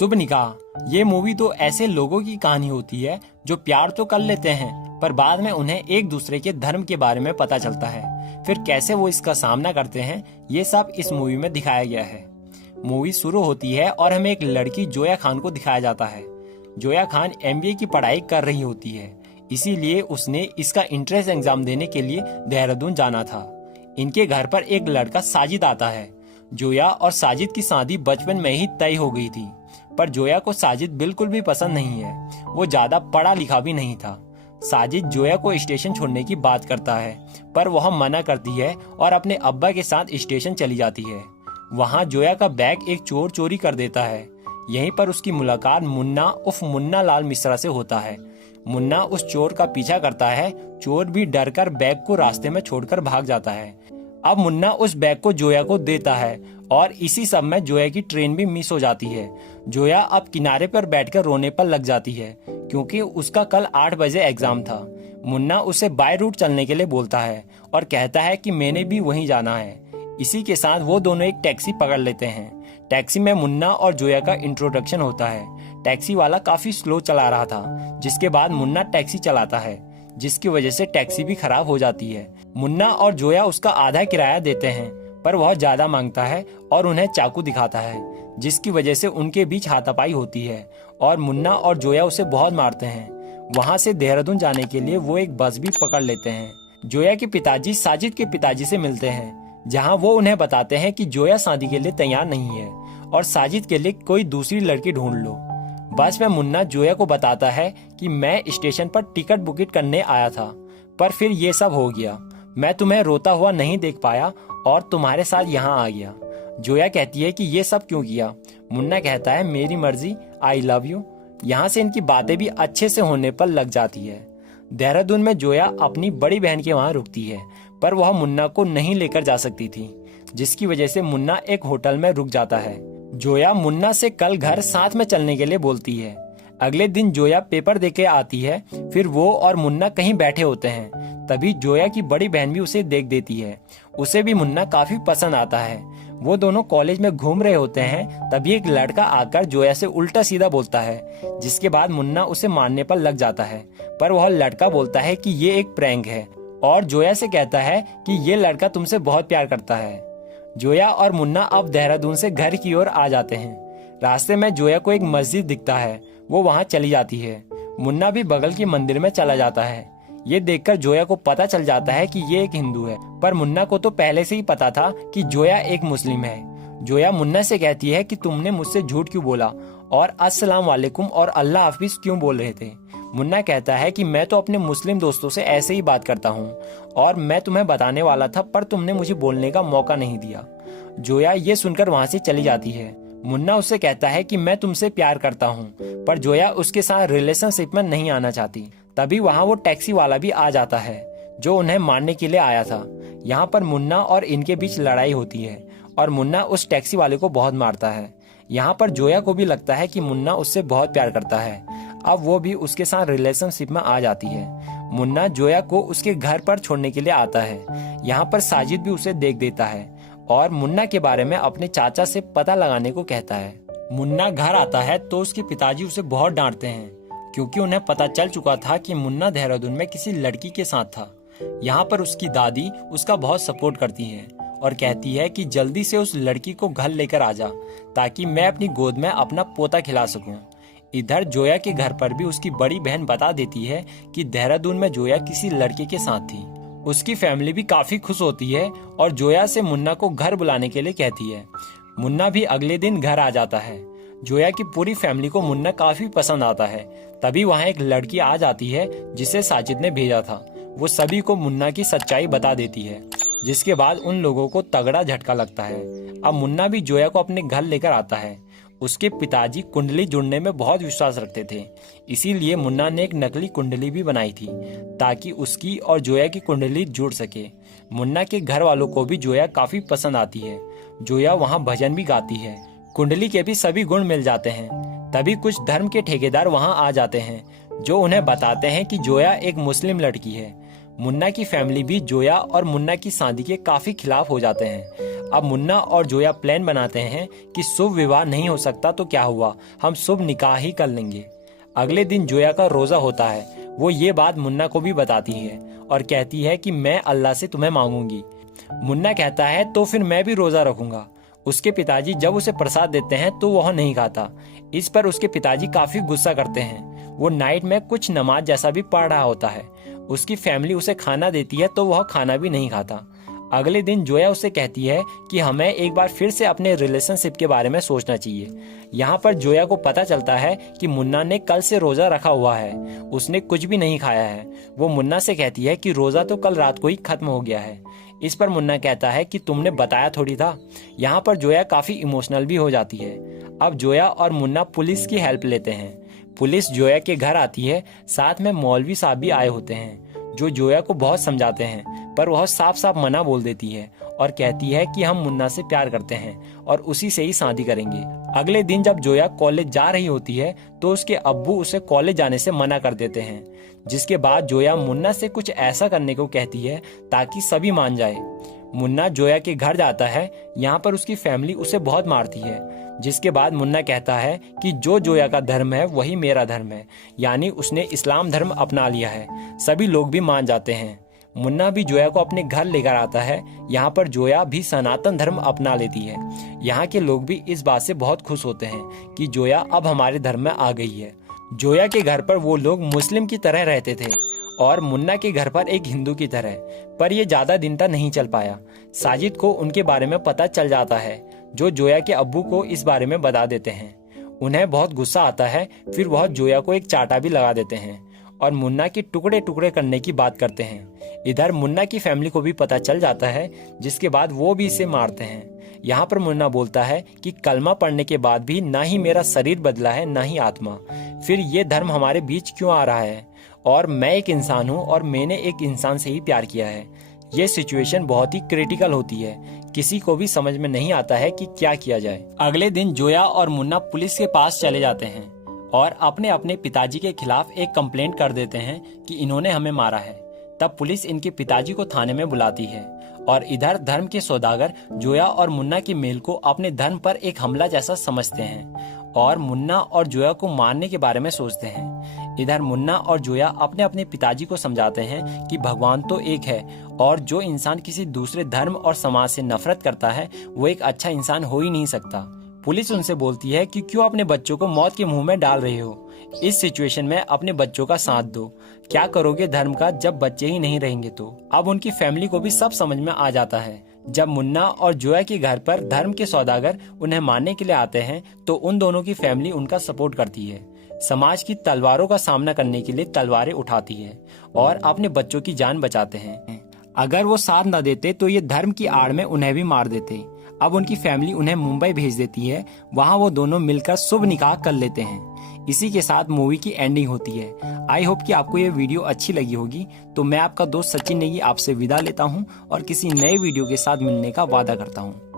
शुभ निकाह ये मूवी तो ऐसे लोगों की कहानी होती है जो प्यार तो कर लेते हैं पर बाद में उन्हें एक दूसरे के धर्म के बारे में पता चलता है। फिर कैसे वो इसका सामना करते हैं ये सब इस मूवी में दिखाया गया है। मूवी शुरू होती है और हमें एक लड़की जोया खान को दिखाया जाता है। जोया खान MBA की पढ़ाई कर रही होती है, इसीलिए उसने इसका एंट्रेंस एग्जाम देने के लिए देहरादून जाना था। इनके घर पर एक लड़का साजिद आता है। जोया और साजिद की शादी बचपन में ही तय हो गई थी, पर जोया को साजिद बिल्कुल भी पसंद नहीं है। वो ज्यादा पढ़ा लिखा भी नहीं था। साजिद जोया को स्टेशन छोड़ने की बात करता है, पर वह मना करती है और अपने अब्बा के साथ स्टेशन चली जाती है। वहाँ जोया का बैग एक चोर चोरी कर देता है। यहीं पर उसकी मुलाकात मुन्ना उर्फ मुन्ना लाल मिश्रा से होता है। मुन्ना उस चोर का पीछा करता है। चोर भी डरकर बैग को रास्ते में छोड़कर भाग जाता है। अब मुन्ना उस बैग को जोया को देता है और इसी सब में जोया की ट्रेन भी मिस हो जाती है। जोया अब किनारे पर बैठकर रोने पर लग जाती है क्योंकि उसका कल 8 बजे एग्जाम था। मुन्ना उसे बाय रूट चलने के लिए बोलता है और कहता है कि मैंने भी वहीं जाना है। इसी के साथ वो दोनों एक टैक्सी पकड़ लेते हैं। टैक्सी में मुन्ना और जोया का इंट्रोडक्शन होता है। टैक्सी वाला काफी स्लो चला रहा था, जिसके बाद मुन्ना टैक्सी चलाता है, जिसकी वजह से टैक्सी भी खराब हो जाती है। मुन्ना और जोया उसका आधा किराया देते हैं, पर वह ज्यादा मांगता है और उन्हें चाकू दिखाता है, जिसकी वजह से उनके बीच हाथापाई होती है और मुन्ना और जोया उसे बहुत मारते हैं। वहां से देहरादून जाने के लिए वो एक बस भी पकड़ लेते हैं। जोया के पिताजी साजिद के पिताजी से मिलते हैं, जहां वो उन्हें बताते हैं कि जोया शादी के लिए तैयार नहीं है और साजिद के लिए कोई दूसरी लड़की ढूंढ लो। बस में मुन्ना जोया को बताता है कि मैं स्टेशन पर टिकट बुकिंग करने आया था, पर फिर ये सब हो गया। मैं तुम्हें रोता हुआ नहीं देख पाया और तुम्हारे साथ यहाँ आ गया। जोया कहती है कि ये सब क्यों किया। मुन्ना कहता है मेरी मर्जी, आई लव यू। यहाँ से इनकी बातें भी अच्छे से होने पर लग जाती है। देहरादून में जोया अपनी बड़ी बहन के वहाँ रुकती है, पर वह मुन्ना को नहीं लेकर जा सकती थी, जिसकी वजह से मुन्ना एक होटल में रुक जाता है। जोया मुन्ना से कल घर साथ में चलने के लिए बोलती है। अगले दिन जोया पेपर देके आती है। फिर वो और मुन्ना कहीं बैठे होते हैं। तभी जोया की बड़ी बहन भी उसे देख देती है। उसे भी मुन्ना काफी पसंद आता है। वो दोनों कॉलेज में घूम रहे होते हैं। तभी एक लड़का आकर जोया से उल्टा सीधा बोलता है, जिसके बाद मुन्ना उसे मारने पर लग जाता है, पर वह लड़का बोलता है कि ये एक प्रैंक है और जोया से कहता है कि ये लड़का तुमसे बहुत प्यार करता है। जोया और मुन्ना अब देहरादून से घर की ओर आ जाते हैं। रास्ते में जोया को एक मस्जिद दिखता है, वो वहाँ चली जाती है। मुन्ना भी बगल के मंदिर में चला जाता है। ये देखकर जोया को पता चल जाता है कि ये एक हिंदू है, पर मुन्ना को तो पहले से ही पता था कि जोया एक मुस्लिम है। जोया मुन्ना से कहती है कि तुमने मुझसे झूठ क्यों बोला और अस्सलाम वालेकुम और अल्लाह हाफिज क्यों बोल रहे थे। मुन्ना कहता है कि मैं तो अपने मुस्लिम दोस्तों से ऐसे ही बात करता हूँ और मैं तुम्हें बताने वाला था, पर तुमने मुझे बोलने का मौका नहीं दिया। जोया ये सुनकर वहाँ से चली जाती है। मुन्ना उससे कहता है कि मैं तुमसे प्यार करता हूँ, पर जोया उसके साथ रिलेशनशिप में नहीं आना चाहती। तभी वहाँ वो टैक्सी वाला भी आ जाता है जो उन्हें मारने के लिए आया था। यहाँ पर मुन्ना और इनके बीच लड़ाई होती है और मुन्ना उस टैक्सी वाले को बहुत मारता है। यहाँ पर जोया को भी लगता है कि मुन्ना उससे बहुत प्यार करता है। अब वो भी उसके साथ रिलेशनशिप में आ जाती है। मुन्ना जोया को उसके घर पर छोड़ने के लिए आता है। यहाँ पर साजिद भी उसे देख देता है और मुन्ना के बारे में अपने चाचा से पता लगाने को कहता है। मुन्ना घर आता है तो उसके पिताजी उसे बहुत डांटते हैं, क्योंकि उन्हें पता चल चुका था कि मुन्ना देहरादून में किसी लड़की के साथ था। यहाँ पर उसकी दादी उसका बहुत सपोर्ट करती है और कहती है कि जल्दी से उस लड़की को घर लेकर आ जा, ताकि मैं अपनी गोद में अपना पोता खिला सकूं। इधर जोया के घर पर भी उसकी बड़ी बहन बता देती है कि देहरादून में जोया किसी लड़के के साथ थी। उसकी फैमिली भी काफी खुश होती है और जोया से मुन्ना को घर बुलाने के लिए कहती है। मुन्ना भी अगले दिन घर आ जाता है। जोया की पूरी फैमिली को मुन्ना काफी पसंद आता है। तभी वहाँ एक लड़की आ जाती है जिसे साजिद ने भेजा था। वो सभी को मुन्ना की सच्चाई बता देती है, जिसके बाद उन लोगों को तगड़ा झटका लगता है। अब मुन्ना भी जोया को अपने घर लेकर आता है। उसके पिताजी कुंडली जुड़ने में बहुत विश्वास रखते थे, इसीलिए मुन्ना ने एक नकली कुंडली भी बनाई थी ताकि उसकी और जोया की कुंडली जुड़ सके। मुन्ना के घर वालों को भी जोया काफी पसंद आती है। जोया वहाँ भजन भी गाती है। कुंडली के भी सभी गुण मिल जाते हैं। तभी कुछ धर्म के ठेकेदार वहाँ आ जाते हैं, जो उन्हें बताते हैं कि जोया एक मुस्लिम लड़की है। मुन्ना की फैमिली भी जोया और मुन्ना की शादी के काफी खिलाफ हो जाते हैं। अब मुन्ना और जोया प्लान बनाते हैं कि शुभ विवाह नहीं हो सकता तो क्या हुआ, हम शुभ निकाह ही कर लेंगे। अगले दिन जोया का रोजा होता है। वो ये बात मुन्ना को भी बताती है और कहती है कि मैं अल्लाह से तुम्हें मांगूंगी। मुन्ना कहता है तो फिर मैं भी रोजा रखूंगा। उसके पिताजी जब उसे प्रसाद देते हैं तो वह नहीं खाता। इस पर उसके पिताजी काफी गुस्सा करते हैं। वो नाइट में कुछ नमाज जैसा भी पढ़ रहा होता है। उसकी फैमिली उसे खाना देती है तो वह खाना भी नहीं खाता। अगले दिन जोया उसे कहती है कि हमें एक बार फिर से अपने रिलेशनशिप के बारे में सोचना चाहिए। यहाँ पर जोया को पता चलता है कि मुन्ना ने कल से रोजा रखा हुआ है, उसने कुछ भी नहीं खाया है। वो मुन्ना से कहती है कि रोजा तो कल रात को ही खत्म हो गया है। इस पर मुन्ना कहता है कि तुमने बताया थोड़ी था। यहाँ पर जोया काफी इमोशनल भी हो जाती है। अब जोया और मुन्ना पुलिस की हेल्प लेते हैं। पुलिस जोया के घर आती है, साथ में मौलवी साहब भी आए होते हैं जो जोया को बहुत समझाते हैं, पर वह साफ साफ मना बोल देती है और कहती है कि हम मुन्ना से प्यार करते हैं और उसी से ही शादी करेंगे। अगले दिन जब जोया कॉलेज जा रही होती है तो उसके अब्बू उसे कॉलेज जाने से मना कर देते हैं, जिसके बाद जोया मुन्ना से कुछ ऐसा करने को कहती है ताकि सभी मान जाए। मुन्ना जोया के घर जाता है। यहाँ पर उसकी फैमिली उसे बहुत मारती है, जिसके बाद मुन्ना कहता है कि जो जोया का धर्म है वही मेरा धर्म है, यानी उसने इस्लाम धर्म अपना लिया है। सभी लोग भी मान जाते हैं। मुन्ना भी जोया को अपने घर लेकर आता है। यहाँ पर जोया भी सनातन धर्म अपना लेती है। यहाँ के लोग भी इस बात से बहुत खुश होते हैं कि जोया अब हमारे धर्म में आ गई है। जोया के घर पर वो लोग मुस्लिम की तरह रहते थे और मुन्ना के घर पर एक हिंदू की तरह, पर ये ज्यादा दिन तक नहीं चल पाया। साजिद को उनके बारे में पता चल जाता है, जो जोया के अब्बू को इस बारे में बता देते हैं। उन्हें बहुत गुस्सा आता है, फिर वह जोया को एक चाटा भी लगा देते हैं और मुन्ना की टुकड़े टुकड़े करने की बात करते हैं। इधर मुन्ना की फैमिली को भी पता चल जाता है, जिसके बाद वो भी इसे मारते हैं। यहाँ पर मुन्ना बोलता है कि कलमा पढ़ने के बाद भी ना ही मेरा शरीर बदला है ना ही आत्मा, फिर ये धर्म हमारे बीच क्यों आ रहा है, और मैं एक इंसान हूँ और मैंने एक इंसान से ही प्यार किया है। ये सिचुएशन बहुत ही क्रिटिकल होती है, किसी को भी समझ में नहीं आता है कि क्या किया जाए। अगले दिन जोया और मुन्ना पुलिस के पास चले जाते हैं और अपने अपने पिताजी के खिलाफ एक कंप्लेंट कर देते हैं कि इन्होंने हमें मारा है। तब पुलिस इनके पिताजी को थाने में बुलाती है और इधर धर्म के सौदागर जोया और मुन्ना की मेल को अपने धर्म पर एक हमला जैसा समझते हैं और मुन्ना और जोया को मारने के बारे में सोचते हैं। इधर मुन्ना और जोया अपने अपने पिताजी को समझाते हैं कि भगवान तो एक है और जो इंसान किसी दूसरे धर्म और समाज से नफरत करता है वो एक अच्छा इंसान हो ही नहीं सकता। पुलिस उनसे बोलती है कि क्यों अपने बच्चों को मौत के मुंह में डाल रहे हो, इस सिचुएशन में अपने बच्चों का साथ दो, क्या करोगे धर्म का जब बच्चे ही नहीं रहेंगे तो। अब उनकी फैमिली को भी सब समझ में आ जाता है। जब मुन्ना और जोया के घर पर धर्म के सौदागर उन्हें मारने के लिए आते हैं तो उन दोनों की फैमिली उनका सपोर्ट करती है। समाज की तलवारों का सामना करने के लिए तलवारें उठाती है और अपने बच्चों की जान बचाते हैं। अगर वो साथ न देते तो ये धर्म की आड़ में उन्हें भी मार देते। अब उनकी फैमिली उन्हें मुंबई भेज देती है, वहाँ वो दोनों मिलकर शुभ निकाह कर लेते हैं। इसी के साथ मूवी की एंडिंग होती है। आई होप कि आपको ये वीडियो अच्छी लगी होगी। तो मैं आपका दोस्त सचिन नेगी आपसे विदा लेता हूँ और किसी नए वीडियो के साथ मिलने का वादा करता हूँ।